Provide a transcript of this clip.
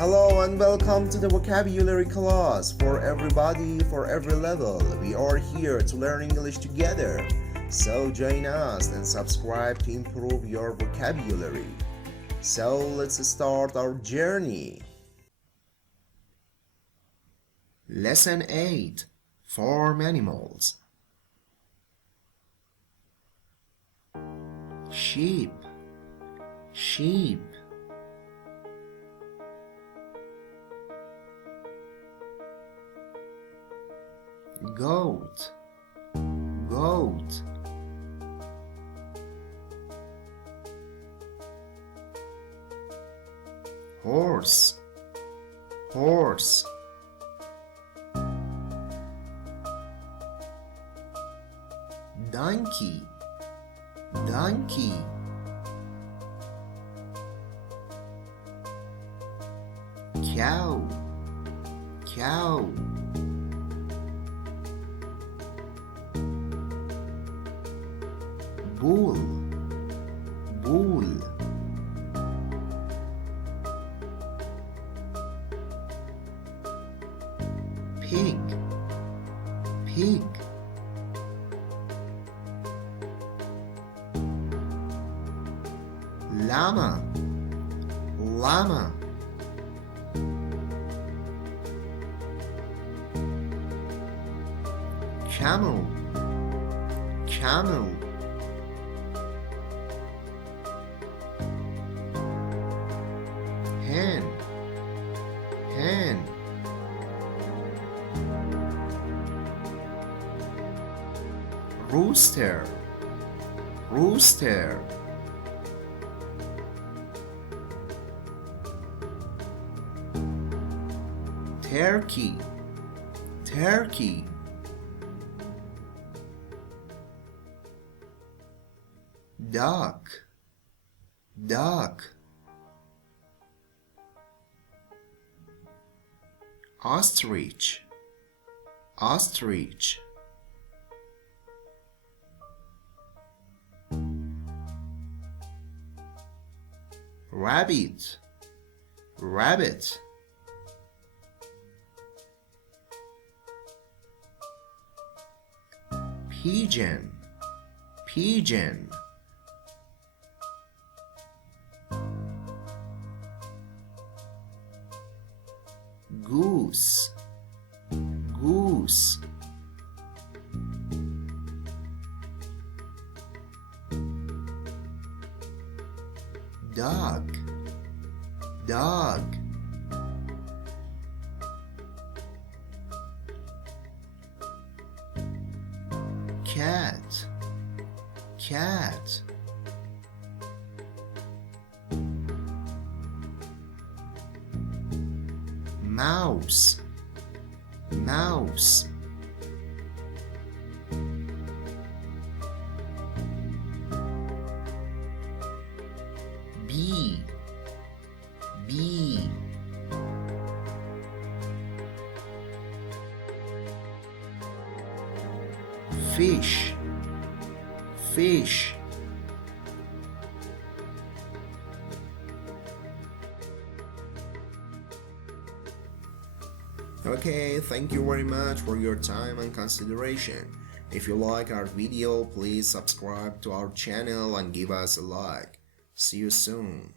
Hello and welcome to the vocabulary class for everybody, for every level. We are here to learn English together. So join us and subscribe to improve your vocabulary. So let's start our journey. Lesson 8. Farm animals. Sheep, sheep. Goat, goat. Horse, horse. Donkey, donkey. Cow, cow. Bull, bull. Pig, pig. Llama, llama. Camel, camel. Hen, hen. Rooster, rooster. Turkey, turkey. Duck, duck. Ostrich, ostrich. Rabbit, rabbit. Pigeon, pigeon. Goose, goose. Dog, dog. Cat, cat. Mouse, mouse. Bee, bee. Fish, fish. Okay, thank you very much for your time and consideration. If you like our video, please subscribe to our channel and give us a like. See you soon.